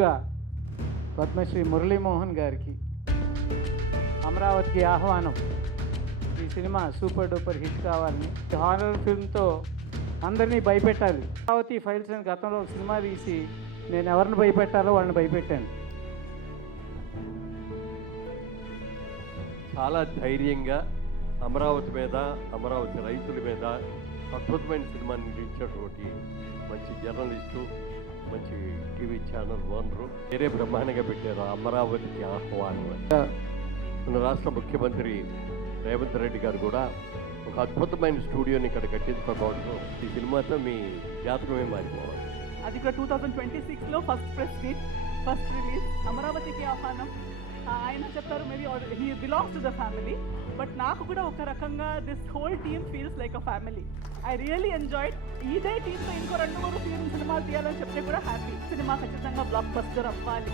గా పద్మశ్రీ మురళీమోహన్ గారికి అమరావతికి ఆహ్వానం. ఈ సినిమా సూపర్ డూపర్ హిట్ కావాలని, హారర్ ఫిల్మ్తో అందరినీ భయపెట్టాలి. అమరావతి ఫైల్స్ అని గతంలో ఒక సినిమా తీసి నేను ఎవరిని భయపెట్టాలో వాళ్ళని భయపెట్టాను. చాలా ధైర్యంగా అమరావతి మీద, అమరావతి రైతుల మీద అద్భుతమైన సినిమాని నిర్మించినటువంటి మంచి జర్నలిస్టు, మంచి టీవీ ఛానల్ ఓనరు వేరే బ్రహ్మాండంగా పెట్టారు అమరావతికి ఆహ్వానం. మన రాష్ట్ర ముఖ్యమంత్రి రేవంత్ రెడ్డి గారు కూడా ఒక అద్భుతమైన స్టూడియోని ఇక్కడ కట్టించుకోవడం, ఈ సినిమాతో మీ జాతకమే మారిపోవాలి. అది కూడా 2026లో first press meet, first release అమరావతికి ఆహ్వానం. ఆయన చెప్తారు maybe he belongs to the family, but నాకు కూడా ఒక రకంగా this whole team feels like a family. I really enjoyed. ఇదే టీంతో ఇంకో 2-3 సినిమాలు తీయాలని చెప్తే కూడా హ్యాపీ. సినిమా ఖచ్చితంగా బ్లాక్ బస్టర్ అవ్వాలి.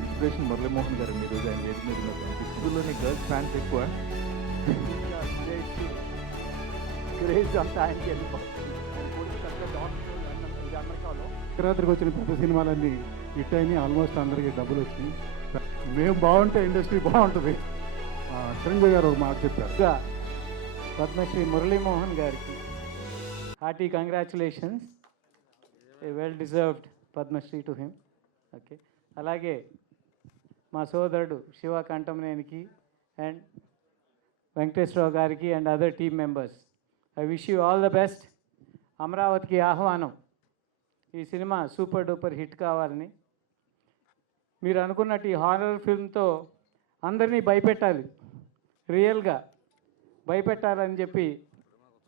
ఇన్స్పిరేషన్ మురళీమోహన్ గారు ఈరోజు ఆయన వేదిక మీద ఉన్నారు. స్కూల్లోనే గర్ల్స్ ఫ్యాన్స్ ఎక్కువ. సంక్రాంతికి వచ్చిన పెద్ద సినిమాలన్నీ హిట్ అయినాయి. ఆల్మోస్ట్ అందరికీ డబ్బులు వచ్చినాయి. మేము బాగుంటే ఇండస్ట్రీ బాగుంటుంది. చిరంజీవి గారు ఒక మాట చెప్పారు. గా పద్మశ్రీ మురళీమోహన్ గారికి hearty congratulations. A well deserved Padmashri to him. Okay, అలాగే మా సోదరుడు శివ కంఠమనేనికి అండ్ వెంకటేశ్వరరావు గారికి and other team members, I wish you all the best. అమరావతికి ఆహ్వానం ఈ సినిమా సూపర్ డూపర్ హిట్ కావాలని, మీరు అనుకున్నట్టు ఈ హారర్ ఫిల్మ్తో అందరినీ భయపెట్టాలి, రియల్గా భయపెట్టాలని చెప్పి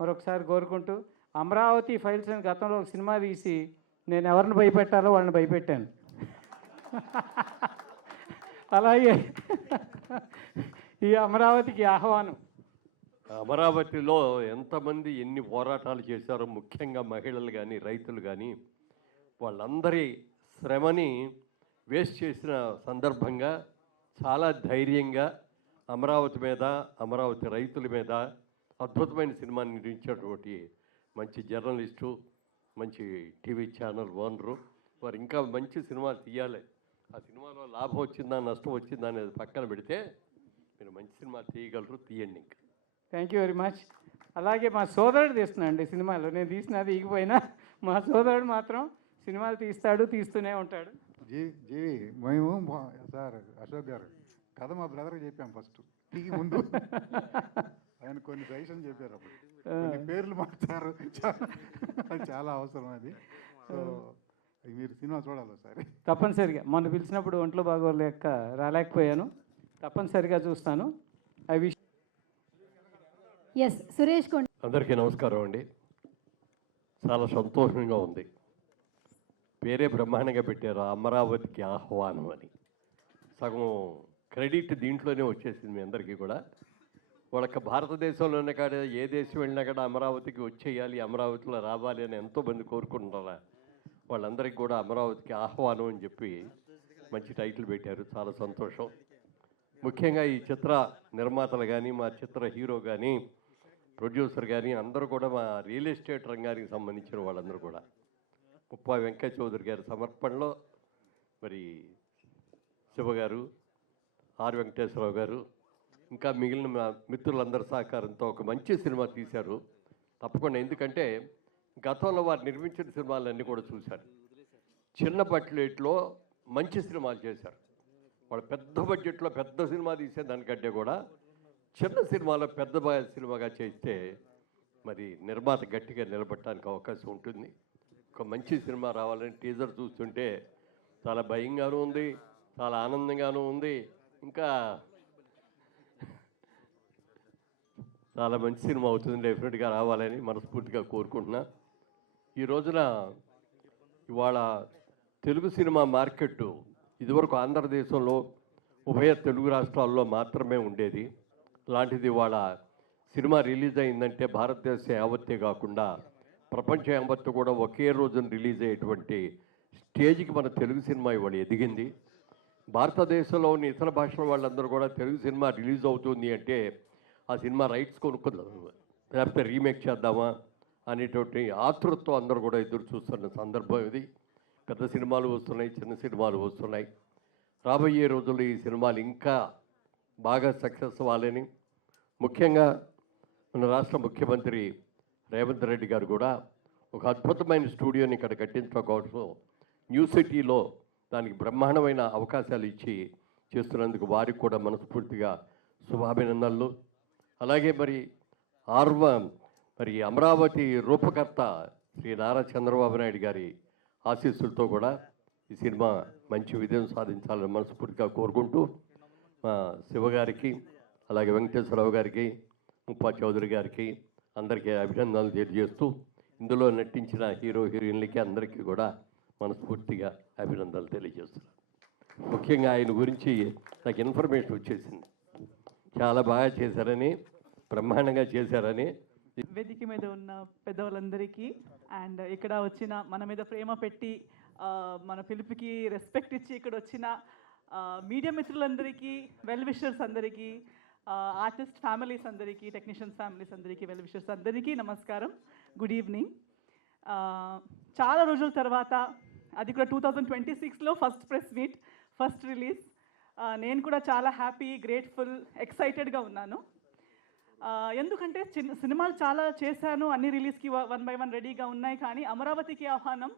మరొకసారి కోరుకుంటూ, అమరావతి ఫైల్స్ అని గతంలో ఒక సినిమా తీసి నేను ఎవరిని భయపెట్టాలో వాళ్ళని భయపెట్టాను. అలాగే ఈ అమరావతికి ఆహ్వానం. అమరావతిలో ఎంతమంది ఎన్ని పోరాటాలు చేశారో, ముఖ్యంగా మహిళలు కానీ రైతులు కానీ వాళ్ళందరి శ్రమని వేస్ట్ చేసిన సందర్భంగా చాలా ధైర్యంగా అమరావతి మీద, అమరావతి రైతుల మీద అద్భుతమైన సినిమాని నిర్మించినటువంటి మంచి జర్నలిస్టు, మంచి టీవీ ఛానల్ ఓనరు వారు ఇంకా మంచి సినిమాలు తీయాలి. ఆ సినిమాలో లాభం వచ్చిందా నష్టం వచ్చిందా అనేది పక్కన పెడితే మీరు మంచి సినిమా తీయగలరు, తీయండి. ఇంకా థ్యాంక్ యూ వెరీ మచ్. అలాగే మా సోదరుడు తీస్తున్నాడు సినిమాలో. నేను తీసినది ఈగిపోయినా మా సోదరుడు మాత్రం సినిమాలు తీస్తాడు, తీస్తూనే ఉంటాడు. జీవి మేము సార్ అశోక్ గారు కథ మా బ్రదర్కి చెప్పాం ఫస్ట్ టీకి ముందు. ఆయన కొన్ని సజెషన్ చెప్పారు, అప్పుడు కొన్ని పేర్లు మార్చారు. అది చాలా అవసరం అది. సో మీరు సినిమా చూడాలి సార్ తప్పనిసరిగా. మొన్న పిలిచినప్పుడు ఒంట్లో బాగోలేక రాలేకపోయాను, తప్పనిసరిగా చూస్తాను. I wish. ఎస్ సురేష్ కొండ. అందరికీ నమస్కారం అండి. చాలా సంతోషంగా ఉంది. పేరే బ్రహ్మాండంగా పెట్టారు అమరావతికి ఆహ్వానం అని. సగం క్రెడిట్ దీంట్లోనే వచ్చేసింది మీ అందరికీ కూడా. వాళ్ళకి భారతదేశంలోనే కాదు, ఏ దేశం వెళ్ళినా కూడా అమరావతికి వచ్చేయాలి, అమరావతిలో రావాలి అని ఎంతోమంది కోరుకుంటున్నారా. వాళ్ళందరికీ కూడా అమరావతికి ఆహ్వానం అని చెప్పి మంచి టైటిల్ పెట్టారు. చాలా సంతోషం. ముఖ్యంగా ఈ చిత్ర నిర్మాతలు కానీ, మా చిత్ర హీరో కానీ, ప్రొడ్యూసర్ కానీ అందరూ కూడా మా రియల్ ఎస్టేట్ రంగానికి సంబంధించిన వాళ్ళందరూ కూడా ముప్పా వెంకయ్య చౌదరి గారి సమర్పణలో మరి శివ గారు, ఆర్ వెంకటేశ్వరరావు గారు, ఇంకా మిగిలిన మా మిత్రులందరి సహకారంతో ఒక మంచి సినిమా తీశారు. తప్పకుండా, ఎందుకంటే గతంలో వారు నిర్మించిన సినిమాలన్నీ కూడా చూశారు. చిన్న బడ్జెట్లో మంచి సినిమాలు చేశారు. వాళ్ళు పెద్ద బడ్జెట్లో పెద్ద సినిమా తీసే దానికంటే కూడా చిన్న సినిమాలో పెద్ద సినిమాగా చేస్తే మరి నిర్మాత గట్టిగా నిలబడటానికి అవకాశం ఉంటుంది. ఒక మంచి సినిమా రావాలని టీజర్ చూస్తుంటే చాలా భయంగానూ ఉంది, చాలా ఆనందంగానూ ఉంది. ఇంకా చాలా మంచి సినిమా అవుతుంది, డెఫినెట్గా రావాలని మనస్ఫూర్తిగా కోరుకుంటున్నా. ఈ రోజున ఇవాళ తెలుగు సినిమా మార్కెట్ ఇదివరకు ఆంధ్రదేశంలో ఉభయ తెలుగు రాష్ట్రాల్లో మాత్రమే ఉండేది. లాంటిది ఇవాళ సినిమా రిలీజ్ అయిందంటే భారతదేశం యావత్తే కాకుండా ప్రపంచం యావత్తు కూడా ఒకే రోజున రిలీజ్ అయ్యేటువంటి స్టేజ్కి మన తెలుగు సినిమా ఇవాళ ఎదిగింది. భారతదేశంలోని ఇతర భాషల వాళ్ళందరూ కూడా తెలుగు సినిమా రిలీజ్ అవుతుంది అంటే ఆ సినిమా రైట్స్ కొనుక్కుందాం, లేకపోతే రీమేక్ చేద్దామా అనేటువంటి ఆతృతతో అందరూ కూడా ఎదురు చూస్తున్న సందర్భం ఇది. పెద్ద సినిమాలు వస్తున్నాయి, చిన్న సినిమాలు వస్తున్నాయి. రాబోయే రోజుల్లో ఈ సినిమాలు ఇంకా బాగా సక్సెస్ అవ్వాలని, ముఖ్యంగా మన రాష్ట్ర ముఖ్యమంత్రి రేవంత్ రెడ్డి గారు కూడా ఒక అద్భుతమైన స్టూడియోని ఇక్కడ కట్టించడం కోసం న్యూ సిటీలో దానికి బ్రహ్మాండమైన అవకాశాలు ఇచ్చి చేస్తున్నందుకు వారికి కూడా మనస్ఫూర్తిగా శుభాభినందనలు. అలాగే మరి అమరావతి రూపకర్త శ్రీ నారా చంద్రబాబు నాయుడు గారి ఆశీస్సులతో కూడా ఈ సినిమా మంచి విజయం సాధించాలని మనస్ఫూర్తిగా కోరుకుంటూ మా శివగారికి, అలాగే వెంకటేశ్వరరావు గారికి, ముప్పా చౌదరి గారికి అందరికీ అభినందనలు తెలియజేస్తూ ఇందులో నటించిన హీరో హీరోయిన్లకి అందరికీ కూడా మనస్ఫూర్తిగా అభినందనలు తెలియజేస్తున్నాను. ముఖ్యంగా ఆయన గురించి నాకు ఇన్ఫర్మేషన్ వచ్చేసింది. చాలా బాగా చేశారని, బ్రహ్మాండంగా చేశారని. వేదిక మీద ఉన్న పెద్దవాళ్ళందరికీ అండ్ ఇక్కడ వచ్చిన మన మీద ప్రేమ పెట్టి మన పిలుపుకి రెస్పెక్ట్ ఇచ్చి ఇక్కడ వచ్చిన మీడియా మిత్రులందరికీ, వెల్ విషర్స్ అందరికీ, ఆర్టిస్ట్ ఫ్యామిలీస్ అందరికీ, టెక్నీషియన్స్ ఫ్యామిలీస్ అందరికీ, వెల్ విషర్స్ అందరికీ నమస్కారం. Good evening. చాలా రోజుల తర్వాత, అది కూడా 2026లో first press meet, first release. నేను కూడా చాలా హ్యాపీ, గ్రేట్ఫుల్, ఎక్సైటెడ్గా ఉన్నాను. ఎందుకంటే సినిమాలు చాలా చేశాను, అన్ని రిలీజ్కి 1 by 1 రెడీగా ఉన్నాయి. కానీ అమరావతికి ఆహ్వానం,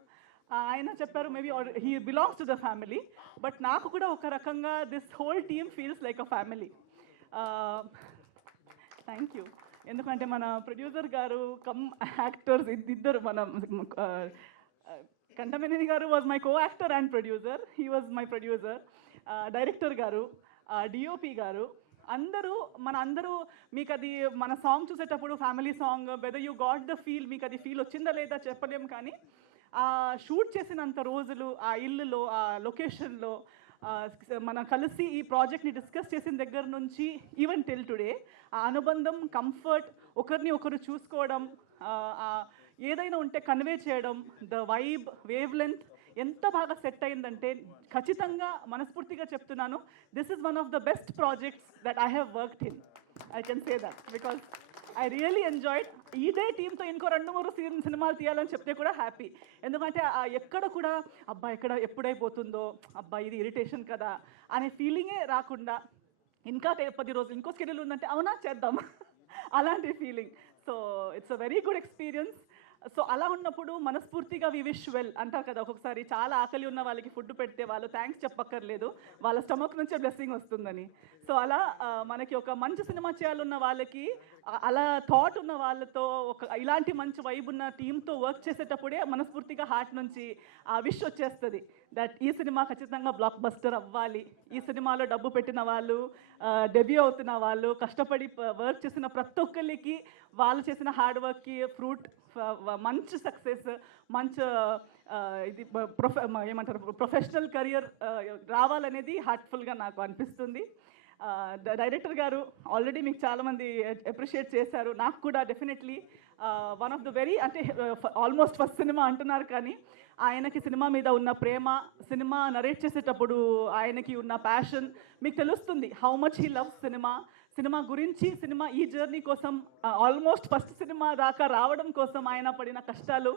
ఆయన చెప్పారు maybe he belongs to the family, but నాకు కూడా ఒక రకంగా this whole team feels like a family. Thank you. ఎందుకంటే మన ప్రొడ్యూసర్ గారు కమ్ యాక్టర్స్ ఇద్దరు, మన కంఠమనేని గారు was my co actor and producer, he was my producer. Director గారు, డిఓపి గారు, అందరూ మీకు అది మన సాంగ్ చూసేటప్పుడు family song, whether you got the feel, మీకు అది ఫీల్ వచ్చిందా లేదా చెప్పలేము. కానీ షూట్ చేసినంత రోజులు ఆ ఇల్లులో, ఆ లొకేషన్లో మనం కలిసి ఈ ప్రాజెక్ట్ని డిస్కస్ చేసిన దగ్గర నుంచి ఈవెన్ టిల్ టుడే ఆ అనుబంధం, కంఫర్ట్, ఒకరిని ఒకరు చూసుకోవడం, ఏదైనా ఉంటే కన్వే చేయడం, ద వైబ్, వేవ్ లెంత్ ఎంత బాగా సెట్ అయిందంటే ఖచ్చితంగా మనస్ఫూర్తిగా చెప్తున్నాను, this is one of the best projects that I have worked in. I can say that because I really enjoyed. ఇదే టీంతో ఇంకో 2-3 సినిమాలు తీయాలని చెప్తే కూడా హ్యాపీ. ఎందుకంటే ఎక్కడ కూడా అబ్బా ఎప్పుడైపోతుందో, అబ్బా ఇది ఇరిటేషన్ కదా అనే ఫీలింగే రాకుండా, ఇంకా 10 రోజులు ఇంకో స్కెడ్యూల్ ఉందంటే అవునా చేద్దాం అలాంటి feeling. So it's a very good experience. So అలా ఉన్నప్పుడు మనస్ఫూర్తిగా వి విష్ వెల్ అంటారు కదా, ఒక్కొక్కసారి చాలా ఆకలి ఉన్న వాళ్ళకి ఫుడ్ పెడితే వాళ్ళు థ్యాంక్స్ చెప్పక్కర్లేదు, వాళ్ళ స్టమక్ నుంచే బ్లెస్సింగ్ వస్తుందని. సో అలా మనకి ఒక మంచి సినిమా చేయాలన్న వాళ్ళకి, అలా థాట్ ఉన్న వాళ్ళతో, ఇలాంటి మంచి వైబ్ ఉన్న టీంతో వర్క్ చేసేటప్పుడే మనస్ఫూర్తిగా హార్ట్ నుంచి ఆ విష్ వచ్చేస్తుంది దట్ ఈ సినిమా ఖచ్చితంగా బ్లాక్ బస్టర్ అవ్వాలి. ఈ సినిమాలో డబ్బు పెట్టిన వాళ్ళు, డెబ్యూ అవుతున్న వాళ్ళు, కష్టపడి వర్క్ చేసిన ప్రతి ఒక్కరికి వాళ్ళు చేసిన హార్డ్ వర్క్కి ఫ్రూట్, మంచి సక్సెస్, మంచి ఇది ఏమంటారు ప్రొఫెషనల్ కెరియర్ రావాలనేది హార్ట్ఫుల్గా నాకు అనిపిస్తుంది. డైరెక్టర్ గారు ఆల్రెడీ మీకు చాలామంది అప్రిషియేట్ చేశారు, నాకు కూడా definitely one of the very, అంటే ఆల్మోస్ట్ ఫస్ట్ సినిమా అంటున్నారు కానీ ఆయనకి సినిమా మీద ఉన్న ప్రేమ, సినిమా నరేట్ చేసేటప్పుడు ఆయనకి ఉన్న ప్యాషన్ మీకు తెలుస్తుంది. How much he loves cinema గురించి, సినిమా ఈ జర్నీ కోసం, ఆల్మోస్ట్ ఫస్ట్ సినిమా దాకా రావడం కోసం ఆయన పడిన కష్టాలు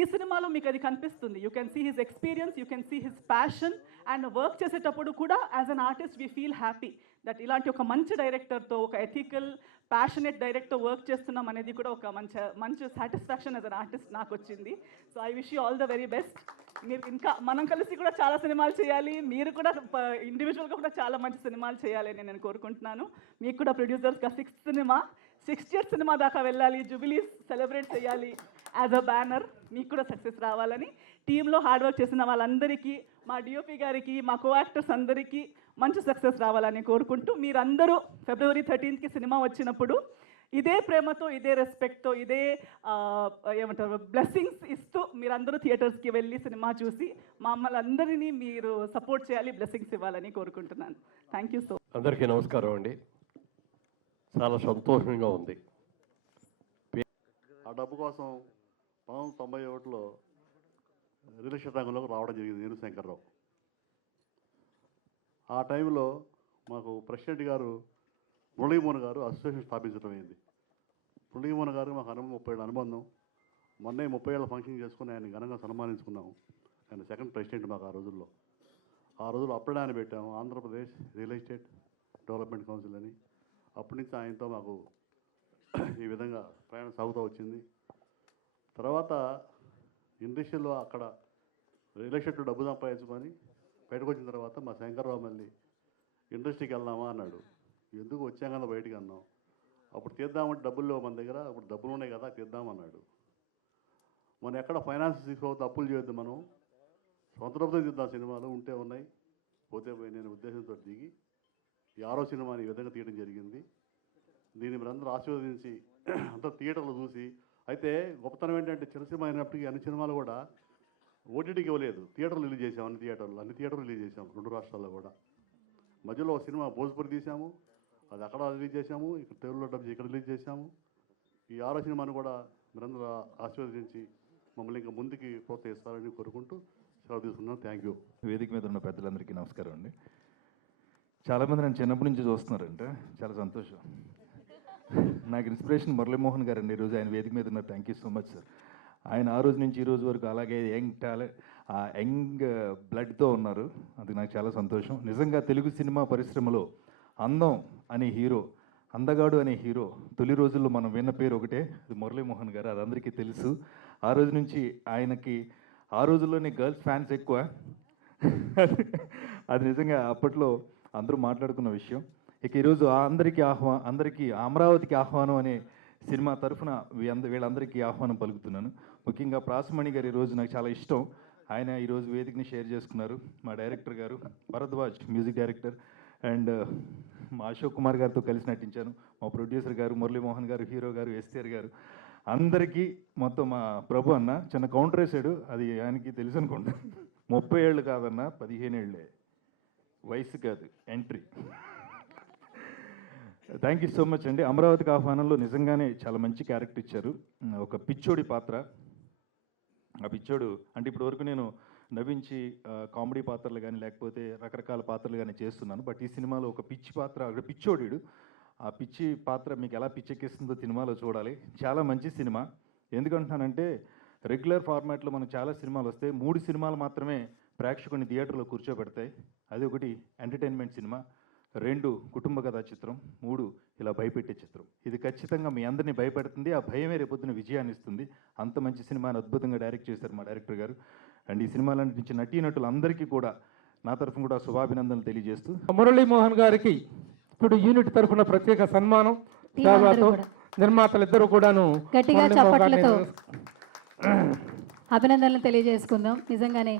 ఈ సినిమాలో మీకు అది కనిపిస్తుంది. You can see his experience, you can see his passion. And work చేసేటప్పుడు కూడా as an artist we feel happy that ఇలాంటి ఒక మంచి డైరెక్టర్తో, ఒక ఎథికల్, ప్యాషనెట్ డైరెక్టర్ వర్క్ చేస్తున్నాం అనేది కూడా ఒక మంచి సాటిస్ఫాక్షన్ యాజ్ అన్ ఆర్టిస్ట్ నాకు వచ్చింది. So I wish you all the very best. మీరు ఇంకా మనం కలిసి కూడా చాలా సినిమాలు చేయాలి, మీరు కూడా ఇండివిజువల్గా కూడా చాలా మంచి సినిమాలు చేయాలని నేను కోరుకుంటున్నాను. మీకు కూడా ప్రొడ్యూసర్స్గా 60th సినిమా దాకా వెళ్ళాలి, జూబిలీస్ సెలబ్రేట్ చేయాలి యాజ్ అ బ్యానర్, మీకు కూడా సక్సెస్ రావాలని, టీంలో హార్డ్ వర్క్ చేసిన వాళ్ళందరికీ, మా డిఓపి గారికి, మా కో యాక్టర్స్ అందరికీ మంచి సక్సెస్ రావాలని కోరుకుంటూ, మీరందరూ February 13th సినిమా వచ్చినప్పుడు ఇదే ప్రేమతో, ఇదే రెస్పెక్ట్తో, ఇదే ఏమంటారు బ్లెస్సింగ్స్ ఇస్తూ మీరందరూ థియేటర్స్కి వెళ్ళి సినిమా చూసి మమ్మల్ని అందరినీ మీరు సపోర్ట్ చేయాలి, బ్లెస్సింగ్స్ ఇవ్వాలని కోరుకుంటున్నాను. Thank you so much. అందరికీ నమస్కారం అండి. చాలా సంతోషంగా ఉంది. ఆ డబ్బు కోసం 1991లో రిలీజ్ రంగంలోకి రావడం జరిగింది నేను శంకర్రావు. ఆ టైంలో మాకు ప్రెసిడెంట్ గారు మురళీమోహన్ గారు అసోసియేషన్ స్థాపించడం అయింది. మురళీమోహన్ గారు మాకు 30 ఏళ్ళ అనుబంధం. మొన్నే 30 ఏళ్ళ ఫంక్షన్ చేసుకుని ఆయన ఘనంగా సన్మానించుకున్నాము. ఆయన సెకండ్ ప్రెసిడెంట్ మాకు ఆ రోజుల్లో. ఆ రోజుల్లో అప్పుడే ఆయన పెట్టాము Andhra Pradesh real estate development council అని. అప్పటి నుంచి ఆయనతో మాకు ఈ విధంగా ప్రయాణం సాగుతూ వచ్చింది. తర్వాత ఇండస్ట్రీలో అక్కడ రియల్ ఎస్టేట్ డబ్బు సంపాదించుకొని బయటకు వచ్చిన తర్వాత మా శంకర్రావు మళ్ళీ ఇండస్ట్రీకి వెళ్దామా అన్నాడు. ఎందుకు వచ్చాం కదా బయటికి అన్నాం. అప్పుడు తీద్దామంటే డబ్బులు లేవు మన దగ్గర, అప్పుడు డబ్బులు ఉన్నాయి కదా తీద్దామన్నాడు. మనం ఎక్కడ ఫైనాన్స్ తీసుకోవద్దు, అప్పులు చేయొద్దు, మనం సొంత డబ్బుతో తీద్దాం, సినిమాలు ఉంటే ఉన్నాయి పోతే పోయి నేను ఉద్దేశంతో దిగి ఈ 6వ సినిమాని ఈ విధంగా తీయడం జరిగింది. దీన్ని మీరందరూ ఆశీర్వదించి అంతా థియేటర్లు చూసి, అయితే గొప్పతనం ఏంటంటే చిన్న సినిమా అయినప్పటికీ అన్ని సినిమాలు కూడా ఓటీటీకి ఇవ్వలేదు, థియేటర్లు రిలీజ్ చేసాం. అన్ని థియేటర్లు రిలీజ్ చేసాం 2 రాష్ట్రాల్లో కూడా. మధ్యలో ఒక సినిమా భోజ్పూర్ తీసాము, అది అక్కడ రిలీజ్ చేసాము, ఇక్కడ తెలుగులో డబ్బు ఇక్కడ రిలీజ్ చేసాము. ఈ 6వ సినిమాను కూడా మీరందరూ ఆశీర్వదించి మమ్మల్ని ఇంకా ముందుకి ప్రోత్సహిస్తారని కోరుకుంటూ సెలవు తీసుకున్నాను. Thank you. వేదిక మీద ఉన్న పెద్దలందరికీ నమస్కారం అండి. చాలామంది నన్ను చిన్నప్పటి నుంచి చూస్తున్నారంటే చాలా సంతోషం. నాకు ఇన్స్పిరేషన్ మురళీమోహన్ గారు అండి. ఈరోజు ఆయన వేదిక మీద ఉన్నారు. Thank you so much sir. ఆయన ఆ రోజు నుంచి ఈ రోజు వరకు అలాగే యంగ్ బ్లడ్తో ఉన్నారు. అది నాకు చాలా సంతోషం. నిజంగా తెలుగు సినిమా పరిశ్రమలో అందం అనే హీరో, అందగాడు అనే హీరో తొలి రోజుల్లో మనం విన్న పేరు ఒకటే, అది మురళీమోహన్ గారు. అది అందరికీ తెలుసు. ఆ రోజు నుంచి ఆయనకి ఆ రోజుల్లోనే గర్ల్స్ ఫ్యాన్స్ ఎక్కువ. అది నిజంగా అప్పట్లో అందరూ మాట్లాడుకున్న విషయం. ఇక ఈరోజు అందరికీ అమరావతికి ఆహ్వానం అనే సినిమా తరఫున వీళ్ళందరికీ ఆహ్వానం పలుకుతున్నాను. ముఖ్యంగా ప్రాసమణి గారు ఈరోజు నాకు చాలా ఇష్టం. ఆయన ఈరోజు వేదికని షేర్ చేసుకున్నారు. మా డైరెక్టర్ గారు భరద్వాజ్ మ్యూజిక్ డైరెక్టర్, అండ్ మా అశోక్ కుమార్ గారితో కలిసి నటించాను. మా ప్రొడ్యూసర్ గారు మురళీమోహన్ గారు, హీరో గారు ఎస్టీఆర్ గారు, అందరికీ మొత్తం మా ప్రభు అన్న చిన్న కౌంటర్ వేసాడు. అది ఆయనకి తెలుసు అనుకోండి. 30 ఏళ్ళు కాదన్న, 15 ఏళ్ళే, వయసు కాదు, entry. Thank you so much అండి. అమరావతికి ఆహ్వానంలో నిజంగానే చాలా మంచి క్యారెక్టర్ ఇచ్చారు. ఒక పిచ్చోడి పాత్ర. ఆ పిచ్చోడు అంటే ఇప్పటివరకు నేను నవ్వించి కామెడీ పాత్రలు కానీ లేకపోతే రకరకాల పాత్రలు కానీ చేస్తున్నాను. బట్ ఈ సినిమాలో ఒక పిచ్చి పాత్ర, అక్కడ పిచ్చోడు. ఆ పిచ్చి పాత్ర మీకు ఎలా పిచ్చెక్కిస్తుందో సినిమాలో చూడాలి. చాలా మంచి సినిమా. ఎందుకంటున్నానంటే రెగ్యులర్ ఫార్మాట్లో మనకు చాలా సినిమాలు వస్తాయి. 3 సినిమాలు మాత్రమే ప్రేక్షకుని థియేటర్లో కూర్చోబెడతాయి. అది ఒకటి ఎంటర్టైన్మెంట్ సినిమా, 2 కుటుంబ కథా చిత్రం, 3 ఇలా భయపెట్టే చిత్రం. ఇది ఖచ్చితంగా మీ అందరినీ భయపెడుతుంది. ఆ భయమే రేపొద్దున విజయాన్ని ఇస్తుంది. అంత మంచి సినిమాని అద్భుతంగా డైరెక్ట్ చేశారు మా డైరెక్టర్ గారు. అండ్ ఈ సినిమాలో నటించిన నటీనటులందరికీ కూడా నా తరఫున కూడా శుభాభినందనలు తెలియజేస్తూ, మురళీమోహన్ గారికి ఇప్పుడు యూనిట్ తరఫున ప్రత్యేక సన్మానం. నిర్మాతలు ఇద్దరు కూడాను గట్టిగా చప్పట్లతో అభినందనలు తెలియజేసుకుందాం. నిజంగానే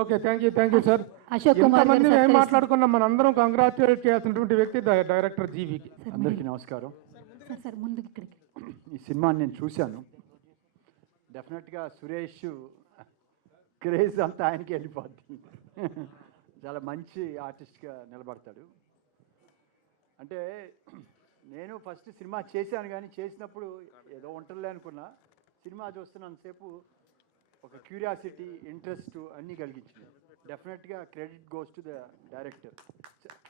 okay, thank you sir. Ashok Kumar ఇంతమంది గారు మేము మాట్లాడుకున్నాం, మన అందరం కంగ్రాచులేట్ చేయాల్సినటువంటి వ్యక్తి డైరెక్టర్ జీవికి. అందరికీ నమస్కారం. సార్ ముందుకు ఇక్కడికి. ఈ సినిమాని నేను చూశాను. డెఫినెట్గా సురేష్ క్రేజ్ అంతా ఆయనకి వెళ్ళిపోద్ది. చాలా మంచి ఆర్టిస్ట్గా నిలబడతాడు. అంటే నేను ఫస్ట్ సినిమా చేశాను, కానీ చేసినప్పుడు ఏదో ఉంటుందిలే అనుకున్నా. సినిమా చూస్తున్నంతసేపు ఒక క్యూరియాసిటీ, ఇంట్రెస్ట్ అన్నీ కలిగించింది. డెఫినెట్గా credit goes to the director.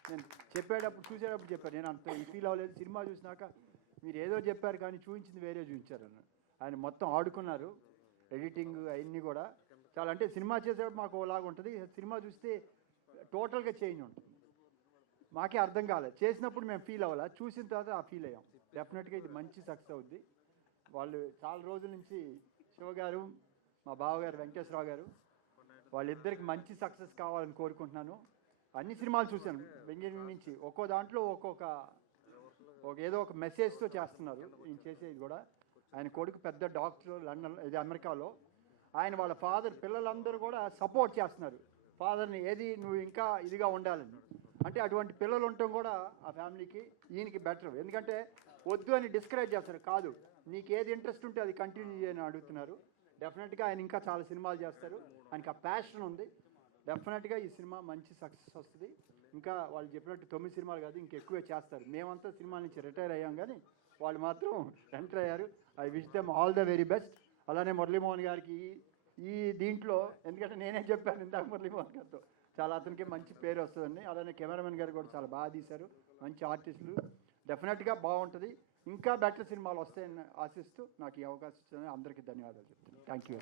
నేను చూసేటప్పుడు చెప్పాను, నేను అంత ఫీల్ అవ్వలేదు. సినిమా చూసినాక మీరు ఏదో చెప్పారు కానీ చూపించింది వేరే చూపించారు అన్న. ఆయన మొత్తం ఆడుకున్నారు. ఎడిటింగ్ అవన్నీ కూడా చాలా, అంటే సినిమా చేసేటప్పుడు మాకు ఓలాగా ఉంటుంది, సినిమా చూస్తే టోటల్గా చేంజ్ ఉంటుంది. మాకే అర్థం కాలేదు. చేసినప్పుడు మేము ఫీల్ అవ్వాలి, చూసిన తర్వాత ఆ ఫీల్ అయ్యాం. డెఫినెట్గా ఇది మంచి సక్సెస్ అవుద్ది. వాళ్ళు చాలా రోజుల నుంచి శివ గారు, మా బావగారు వెంకటేశ్వరరావు గారు, వాళ్ళిద్దరికి మంచి సక్సెస్ కావాలని కోరుకుంటున్నాను. అన్ని సినిమాలు చూశాను బెంగళూరు నుంచి. ఒక్కో దాంట్లో ఏదో ఒక మెసేజ్తో చేస్తున్నారు. ఈయన చేసేది కూడా, ఆయన కొడుకు పెద్ద డాక్టర్ లండన్, ఇది అమెరికాలో. ఆయన వాళ్ళ ఫాదర్, పిల్లలందరూ కూడా సపోర్ట్ చేస్తున్నారు ఫాదర్ని, ఏది నువ్వు ఇంకా ఇదిగా ఉండాలని. అంటే అటువంటి పిల్లలు ఉండటం కూడా ఆ ఫ్యామిలీకి, ఈయనకి బెటర్. ఎందుకంటే వద్దు అని డిస్కరేజ్ చేస్తారు, కాదు నీకు ఏది ఇంట్రెస్ట్ ఉంటే అది కంటిన్యూ చేయని అడుగుతున్నారు. డెఫినెట్గా ఆయన ఇంకా చాలా సినిమాలు చేస్తారు. ఆయనకి ఆ ప్యాషన్ ఉంది. డెఫినెట్గా ఈ సినిమా మంచి సక్సెస్ వస్తుంది. ఇంకా వాళ్ళు చెప్పినట్టు 9 సినిమాలు కాదు, ఇంకెక్కువే చేస్తారు. మేమంతా సినిమాల నుంచి రిటైర్ అయ్యాం, కానీ వాళ్ళు మాత్రం ఎంటర్ అయ్యారు. I wish them all the very best. అలానే మురళీమోహన్ గారికి ఈ దీంట్లో ఎందుకంటే నేనే చెప్పాను ఇందాక మురళీమోహన్ గారితో చాలా అతనికి మంచి పేరు వస్తుందని. అలానే కెమెరామెన్ గారు కూడా చాలా బాగా తీశారు, మంచి ఆర్టిస్టులు. డెఫినెట్గా బాగుంటుంది, ఇంకా బెటర్ సినిమాలు వస్తాయని ఆశిస్తూ నాకు ఈ అవకాశం ఇచ్చిన అందరికీ ధన్యవాదాలు చెప్తున్నాను. Thank you.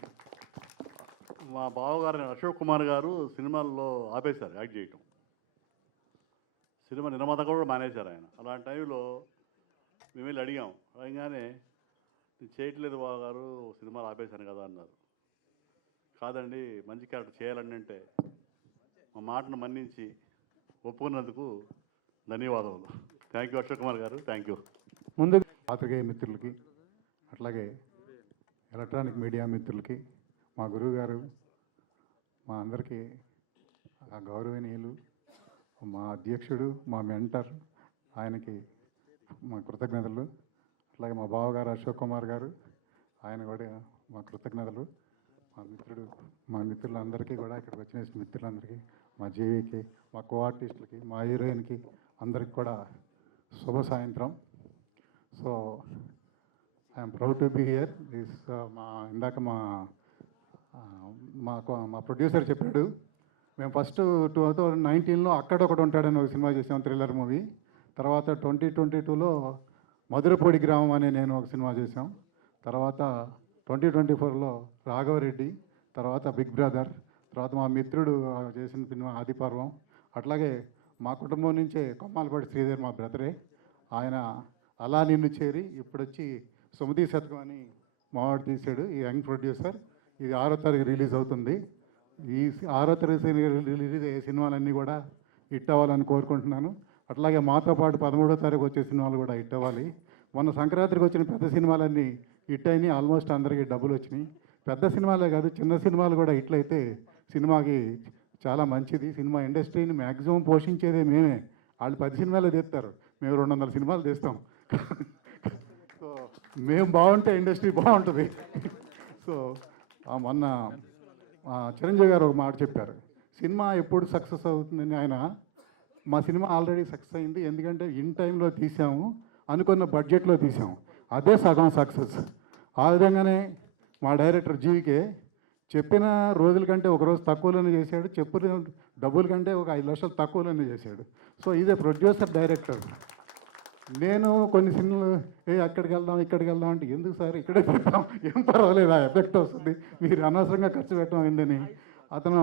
మా బావగారు అశోక్ కుమార్ గారు సినిమాల్లో ఆపేశారు యాక్ట్ చేయటం. సినిమా నిర్మాత కూడా మానేశారు ఆయన. అలాంటి టైంలో మేము వెళ్ళి అడిగాం, అడగగానే నేను చేయట్లేదు బావగారు, సినిమాలు ఆపేశాను కదా అన్నారు. కాదండి, మంచి క్యారెక్టర్ చేయాలని అంటే మా మాటను మన్నించి ఒప్పుకున్నందుకు ధన్యవాదాలు. థ్యాంక్ యూ అశోక్ కుమార్ గారు, థ్యాంక్ యూ. ముందు పాత్రికేయ మిత్రులకి, అట్లాగే ఎలక్ట్రానిక్ మీడియా మిత్రులకి, మా గురువు గారు, మా అందరికీ ఆ గౌరవనీయులు, మా అధ్యక్షుడు, మా మెంటర్, ఆయనకి మా కృతజ్ఞతలు. అట్లాగే మా బావగారు అశోక్ కుమార్ గారు, ఆయన కూడా మా కృతజ్ఞతలు. మా మిత్రులందరికీ కూడా, ఇక్కడికి వచ్చిన మిత్రులందరికీ, మా జీవికి, మా కో ఆర్టిస్టులకి, మా హీరోయిన్కి అందరికి కూడా శుభ సాయంత్రం. So I'm proud to be here. ఇందాక మా ప్రొడ్యూసర్ చెప్పాడు, మేము ఫస్ట్ 2019లో అక్కడ ఒకటి ఉంటాడని ఒక సినిమా చేసాం, థ్రిల్లర్ మూవీ. తర్వాత 2022లో మధురపూడి గ్రామం అనే నేను ఒక సినిమా చేసాం. తర్వాత 2024లో రాఘవరెడ్డి, తర్వాత బిగ్ బ్రదర్, తర్వాత మా మిత్రుడు చేసిన సినిమా ఆదిపర్వం. అట్లాగే మా కుటుంబం నుంచే కొమ్మాలపాటి శ్రీధర్ మా బ్రదరే, ఆయన అలా నిన్ను చేరి ఇప్పుడు వచ్చి సుమతి శతకం అని మావాడు తీశాడు, ఈ యంగ్ ప్రొడ్యూసర్. ఇది 6వ తారీఖు రిలీజ్ అవుతుంది. ఈ 6వ తారీఖు రిలీజ్ అయ్యే సినిమాలన్నీ కూడా హిట్ అవ్వాలని కోరుకుంటున్నాను. అట్లాగే మాతో పాటు 13వ తారీఖు వచ్చే సినిమాలు కూడా హిట్ అవ్వాలి. మొన్న సంక్రాంతికి వచ్చిన పెద్ద సినిమాలన్నీ హిట్ అయినాయి, ఆల్మోస్ట్ అందరికీ డబ్బులు వచ్చినాయి. పెద్ద సినిమాలే కాదు, చిన్న సినిమాలు కూడా హిట్లు అయితే సినిమాకి చాలా మంచిది. సినిమా ఇండస్ట్రీని మ్యాక్సిమం పోషించేదే మేమే. వాళ్ళు 10 సినిమాలు తీస్తారు, మేము 200 సినిమాలు తీస్తాం. సో మేము బాగుంటే ఇండస్ట్రీ బాగుంటుంది. సో మొన్న చిరంజీవి గారు ఒక మాట చెప్పారు, సినిమా ఎప్పుడు సక్సెస్ అవుతుందని. ఆయన మా సినిమా ఆల్రెడీ సక్సెస్ అయింది, ఎందుకంటే ఇన్ టైంలో తీసాము, అనుకున్న బడ్జెట్లో తీసాము, అదే సగం సక్సెస్. ఆ విధంగానే మా డైరెక్టర్ జీవికే చెప్పిన రోజుల కంటే ఒక రోజు తక్కువలోనే చేశాడు, చెప్పిన డబ్బుల కంటే ఒక 5 లక్షలు తక్కువలోనే చేశాడు. సో ఇదే ప్రొడ్యూసర్ డైరెక్టర్. నేను కొన్ని సినిమాలు అక్కడికి వెళ్దాం ఇక్కడికి వెళ్దాం అంటే, ఎందుకు సార్ ఇక్కడే పెడతాం, ఏం పర్వాలేదు, ఆ ఎఫెక్ట్ వస్తుంది, మీరు అనవసరంగా ఖర్చు పెట్టడం అయిందని. అతను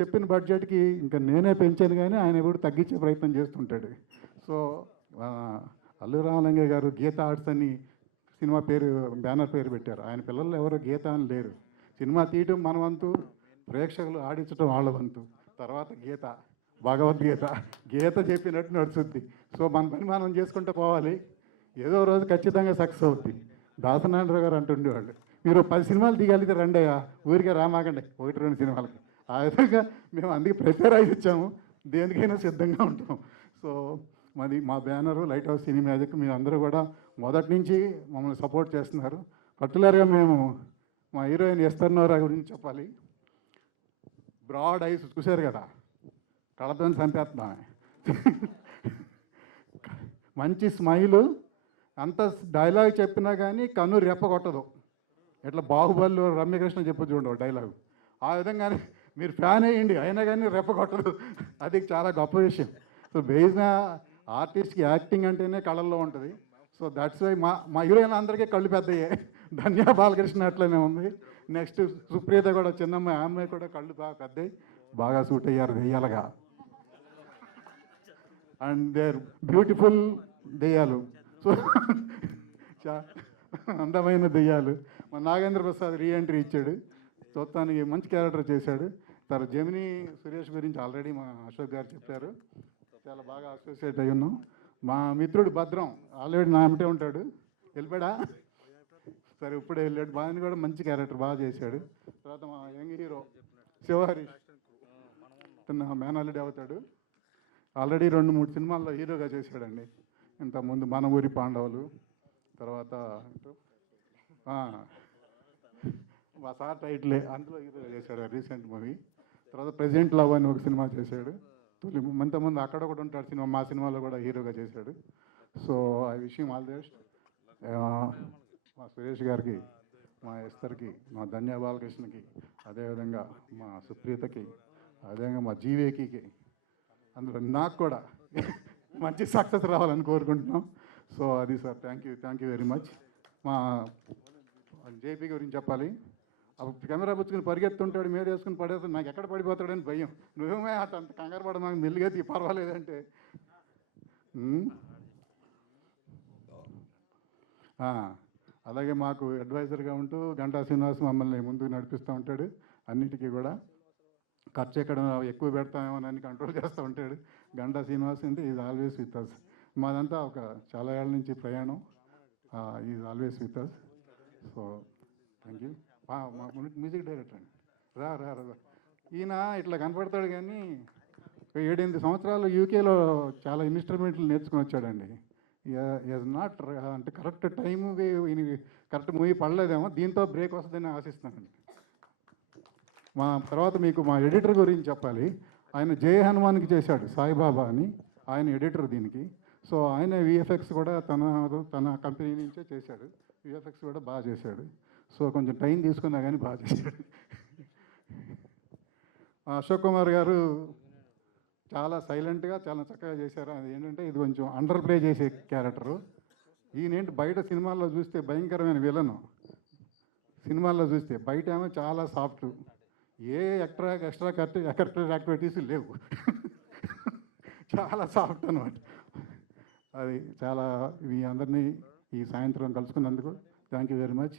చెప్పిన బడ్జెట్కి ఇంకా నేనే పెంచాను, కానీ ఆయన ఎప్పుడు తగ్గించే ప్రయత్నం చేస్తుంటాడు. సో అల్లు రామలింగయ్య గారు గీత ఆర్ట్స్ అని సినిమా పేరు, బ్యానర్ పేరు పెట్టారు. ఆయన పిల్లలు ఎవరో గీత అని లేరు. సినిమా తీయటం మన వంతు, ప్రేక్షకులు ఆడించడం వాళ్ళ వంతు, తర్వాత గీత, భగవద్గీత, గీత చెప్పినట్టు నడుస్తుంది. సో మన పని మనం చేసుకుంటూ పోవాలి, ఏదో రోజు ఖచ్చితంగా సక్సెస్ అవుద్ది. దాసనారాయణరావు గారు అంటుండేవాళ్ళు, మీరు 10 సినిమాలు తీయగలిగితే రండయ్యా, ఊరికే రామాకండి 1-2 సినిమాలకి. ఆ విధంగా మేము అందుకే ప్రిపేర్ అయి ఇచ్చాము, దేనికైనా సిద్ధంగా ఉంటాం. సో మా బ్యానరు లైట్ హౌస్ సినీ మ్యాజిక్. మీరు అందరూ కూడా మొదటి నుంచి మమ్మల్ని సపోర్ట్ చేస్తున్నారు. పర్టికులర్గా మేము మా హీరోయిన్ ఎస్తర్నోరా గురించి చెప్పాలి. బ్రాడ్ ఐస్ చూశారు కదా, కళతో చంపేస్తున్నామే. మంచి స్మైలు, అంత డైలాగ్ చెప్పినా కానీ కన్ను రెప్ప కొట్టదు. ఇట్లా బాహుబలిలో రమ్యకృష్ణ చెప్పు చూడండి డైలాగ్, ఆ విధంగానే మీరు ఫ్యాన్ అయ్యండి, అయినా కానీ రెప్ప కొట్టదు. అది చాలా గొప్ప విషయం. సో బేస్గా ఆర్టిస్ట్కి యాక్టింగ్ అంటేనే కళల్లో ఉంటుంది. సో దట్స్ వై మా హీరోయిన్ అందరికీ కళ్ళు పెద్దయ్యే. ధన్యా బాలకృష్ణ అట్లనే ఉంది. నెక్స్ట్ సుప్రీత కూడా చిన్నమ్మాయి, ఆ అమ్మాయి కూడా కళ్ళు బాగా పెద్దవి, బాగా సూట్ అయ్యారు దెయ్యాలుగా. అండ్ దే ఆర్ బ్యూటిఫుల్ దెయ్యాలు. సో అందమైన దెయ్యాలు. మా నాగేంద్ర ప్రసాద్ రీఎంట్రీ ఇచ్చాడు, చూస్తానికి మంచి క్యారెక్టర్ చేశాడు. తర్వాత జమినీ సురేష్ గురించి ఆల్రెడీ మా అశోక్ గారు చెప్పారు, చాలా బాగా అసోసియేట్ అయి ఉన్నాం. మా మిత్రుడు భద్రం ఆల్రెడీ నా అమ్మటే ఉంటాడు, వెళ్ళిపోయాడా సరే ఇప్పుడే వెళ్ళాడు, బాగా కూడా మంచి క్యారెక్టర్ బాగా చేశాడు. తర్వాత మా యంగ్ హీరో శివహరీష్, తన మేనల్లుడి అవుతాడు. ఆల్రెడీ 2-3 సినిమాల్లో హీరోగా చేశాడండి. ఇంతకుముందు మన ఊరి పాండవులు, తర్వాత మా సార్ టైటిలే, అందులో హీరోగా చేశాడు రీసెంట్ మూవీ. తర్వాత ప్రెజెంట్ లవ్ అని ఒక సినిమా చేశాడు. ఇంతకుముందు అక్కడ కూడా ఉంటాడు సినిమా, మా సినిమాలో కూడా హీరోగా చేశాడు. So I wish him all the best. మా సురేష్ గారికి మా ఎస్తర్కి, మా ధన్య బాలకృష్ణకి, అదేవిధంగా మా సుప్రీతకి, అదేవిధంగా మా జీవేకి, అందులో నాకు కూడా మంచి సక్సెస్ రావాలని కోరుకుంటున్నాం. సో అది sir, thank you very much. మా జేపీ గురించి చెప్పాలి. అప్పుడు కెమెరా పుచ్చుకుని పరిగెత్తుంటాడు, మీద వేసుకుని పడేస్తాడు, నాకు ఎక్కడ పడిపోతాడని భయం. నువ్వేమే అంత కంగారు పడ, నాకు మెల్లిగా పర్వాలేదంటే. అలాగే మాకు అడ్వైజర్గా ఉంటూ గంటా శ్రీనివాస్ మమ్మల్ని ముందుకు నడిపిస్తూ ఉంటాడు. అన్నిటికీ కూడా ఖర్చు ఎక్కడ ఎక్కువ పెడతామేమోనని కంట్రోల్ చేస్తూ ఉంటాడు. గంటా శ్రీనివాస్ అంటే ఈజ్ ఆల్వేస్ విత్ అస్. మాదంతా ఒక చాలా ఏళ్ళ నుంచి ప్రయాణం. Is always with us. So thank you. మా మ్యూజిక్ డైరెక్టర్ అండి, రా రా రా. ఈయన ఇట్లా కనపడతాడు కానీ 7-8 సంవత్సరాలు యూకేలో చాలా ఇన్స్ట్రుమెంట్లు నేర్చుకుని వచ్చాడండి. ఈజ్ నాట్ అంటే కరెక్ట్ టైంకి కరెక్ట్ మూవీ పడలేదేమో, దీంతో బ్రేక్ వస్తుందని ఆశిస్తున్నానండి. మా తర్వాత మీకు మా ఎడిటర్ గురించి చెప్పాలి. ఆయన జయ హనుమాన్కి చేశాడు, సాయిబాబా అని. ఆయన ఎడిటర్ దీనికి. సో ఆయన విఎఫ్ఎక్స్ కూడా తన కంపెనీ నుంచే చేశాడు. విఎఫ్ఎక్స్ కూడా బాగా చేశాడు. సో కొంచెం టైం తీసుకున్నా కానీ బాగా చేశాడు. అశోక్ కుమార్ గారు చాలా సైలెంట్గా చాలా చక్కగా చేశారు. అది ఏంటంటే ఇది కొంచెం అండర్ ప్లే చేసే క్యారెక్టరు. ఈయనేంటి బయట సినిమాల్లో చూస్తే భయంకరమైన విలను, సినిమాల్లో చూస్తే బయట ఏమో చాలా సాఫ్ట్, ఏ ఎక్స్ట్రా యాక్టివిటీస్ లేవు. చాలా సాఫ్ట్ అనమాట. అది చాలా మీ అందరినీ ఈ సాయంత్రం కలుసుకున్నందుకు థ్యాంక్ యూ వెరీ మచ్.